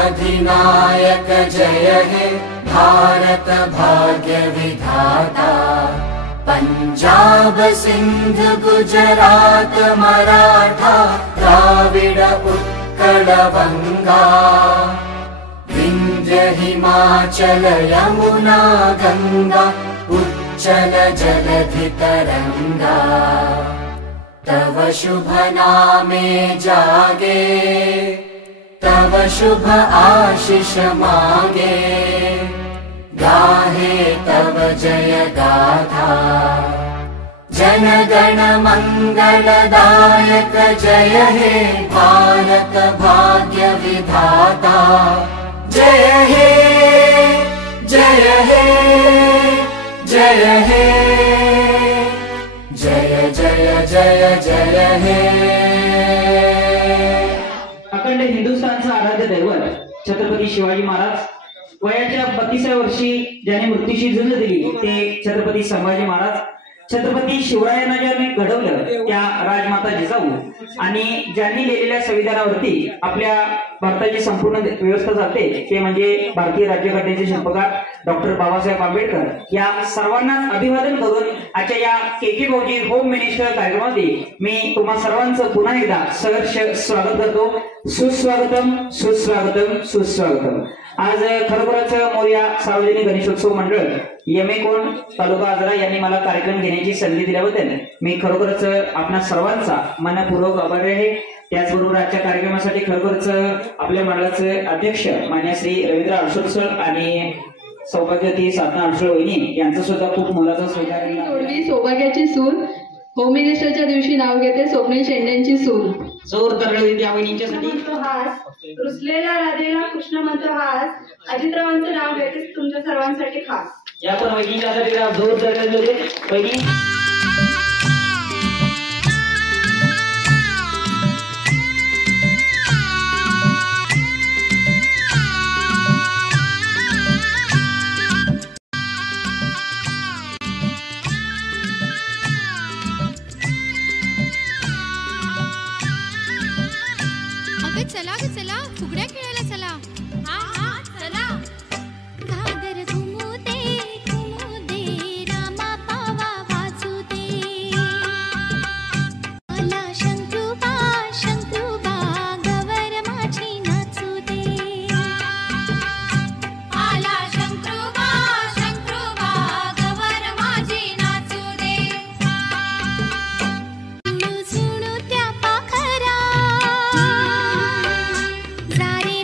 अधिनायक जय हे भारत भाग्य विधाता। पंजाब सिंध गुजरात मराठा द्राविड उत्कल बंगा। विंध्य हिमाचल यमुना गंगा उच्चल जलधि तरंगा। तव शुभ नामे जागे तव शुभ आशीष मागे। गाहे तव जय गाथा जन गण मंगलदायक जय हे भारत भाग्य विधाता। जय हे जय हे जय हे जय जय जय जय हे। अखंड हिंदुस्थानचा आराध्य दैवत छत्रपती शिवाजी महाराज वयाच्या 32व्या वर्षी ज्याने मृत्यूशी झुंज दिली ते छत्रपती संभाजी महाराज। छत्रपती शिवरायांना ज्याने घडवलं त्या राजमाता जिजाऊ आणि ज्यांनी लिहिलेल्या संविधानावरती आपल्या भारताची संपूर्ण व्यवस्था चालते ते म्हणजे भारतीय राज्यघटनेचे शिल्पकार डॉक्टर बाबासाहेब आंबेडकर। या सर्वांना अभिवादन करून आजच्या या के भाऊजी होम मिनिस्टर कार्यक्रमामध्ये मी तुम्हा सर्वांचं पुन्हा एकदा सहर्ष स्वागत करतो। सुस्वागतम सुस्वागतम सुस्वागतम। आज खरोखरच मोरया सार्वजनिक गणेशोत्सव मंडळ यमेकोण तालुका आजरा यांनी मला कार्यक्रम घेण्याची संधी दिल्याबद्दल मी खरोखरच आपणा सर्वांचा मनपूर्वक आभारी आहे। त्याचबरोबर आजच्या कार्यक्रमासाठी खरोखरच आपल्या मंडळाचे अध्यक्ष मान्य श्री रवींद्र अडसूळ सर आणि सौभाग्यवती साधना अडसूळ वहिनी यांचा सुद्धा खूप मोलाचा सहकार आहे। सौभाग्याची सूर होम मिनिस्टरच्या दिवशी नाव घेते स्वप्नील शेंडेंची सूर। जोर तरळवी त्या वहिनींच्यासाठी रुसलेल्या राधेला कृष्ण मंत्र हास अजितरावांचं नाव घेते तुमच्या सर्वांसाठी खास। या पण वहिनींच्यासाठी जोर तरळवी वहिनी। चला ग चला फुगड्या खेळायला चला। हा हा चला। घागर घुमू दे रामा पावा वाजू दे। मला शंकरूबा शंकरूबा गवर माझी नाचू दे। आला शंकरूबा शंकरूबा गवर माझी नाचू दे। सुणू सुणू त्या पाखरा जारे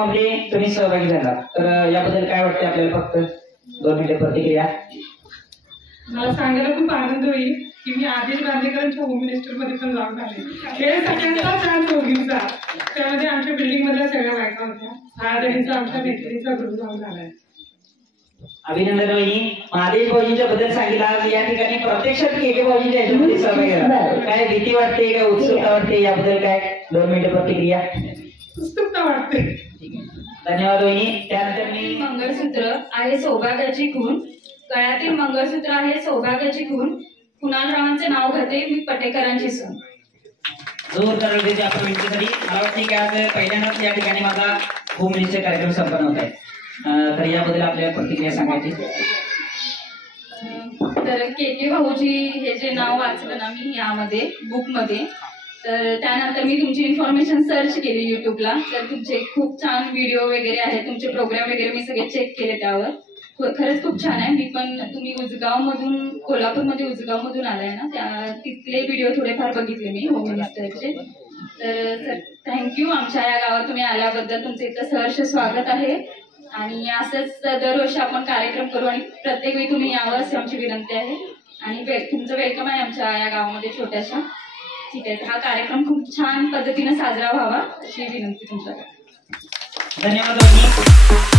कार्यक्रमामध्ये तुम्ही सहभागी झाला, तर याबद्दल काय वाटते आपल्याला? फक्त 2 मिनिटे प्रतिक्रिया. मला सांगायला खूप आनंद होईल की मी आदिल गांधीकरांच्या होम मिनिस्टर मध्ये पण जाऊन आले. खेळ सगळ्यांचा छान दोघींचा, त्यामध्ये आमच्या बिल्डिंग मधल्या सगळ्या बायका होत्या. 6 जणींचा आमच्या मैत्रिणीचा ग्रुप जाऊन झालाय. अभिनंदन वहिनी. महादेश भाऊजींच्या बद्दल सांगितलं. आज या ठिकाणी प्रत्यक्षात के भाऊजींच्या याच्यामध्ये सहभागी झाला. काय भीती वाटते, काय उत्सुकता वाटते, याबद्दल काय 2 मिनिटे प्रतिक्रिया. उत्सुकता वाटते. धन्यवाद वहिनी. त्यानंतर मी मंगळसूत्र आहे सौभाग्याची खूण, गळ्यातील मंगळसूत्र आहे सौभाग्याची खूण, कुणालरावांचे नाव घेते मी पटेकरांची सून. जोरदार विजय आपण विनंतीसाठी. मला वाटते की आज पहिल्यांदाच या ठिकाणी माझा होम मिनिस्टर कार्यक्रम संपन्न होत आहे. तर याबद्दल आपल्याला प्रतिक्रिया सांगायची. तर के भाऊजी हे जे नाव वाचलं ना मी यामध्ये बुकमध्ये, तर त्यानंतर मी तुमची इन्फॉर्मेशन सर्च केली युट्यूबला. तर तुमचे खूप छान व्हिडिओ वगैरे आहेत, तुमचे प्रोग्राम वगैरे मी सगळे चेक केले त्यावर. खरंच खूप छान आहे. मी पण तुम्ही उजगावमधून, कोल्हापूरमध्ये उजगावमधून आलाय ना, तिथले व्हिडिओ थोडेफार बघितले मी होम मिनिस्टरचे. तर सर थँक्यू. आमच्या या गावात तुम्ही आल्याबद्दल तुमचं इथं सहर्ष स्वागत आहे. आणि असंच दरवर्षी आपण कार्यक्रम करू आणि प्रत्येक वेळी तुम्ही यावं अशी आमची विनंती आहे. आणि तुमचं वेलकम आहे आमच्या या गावामध्ये छोट्याशा. ठीक आहे. हा कार्यक्रम खूप छान पद्धतीने साजरा व्हावा अशी विनंती तुमच्याकडे. धन्यवाद.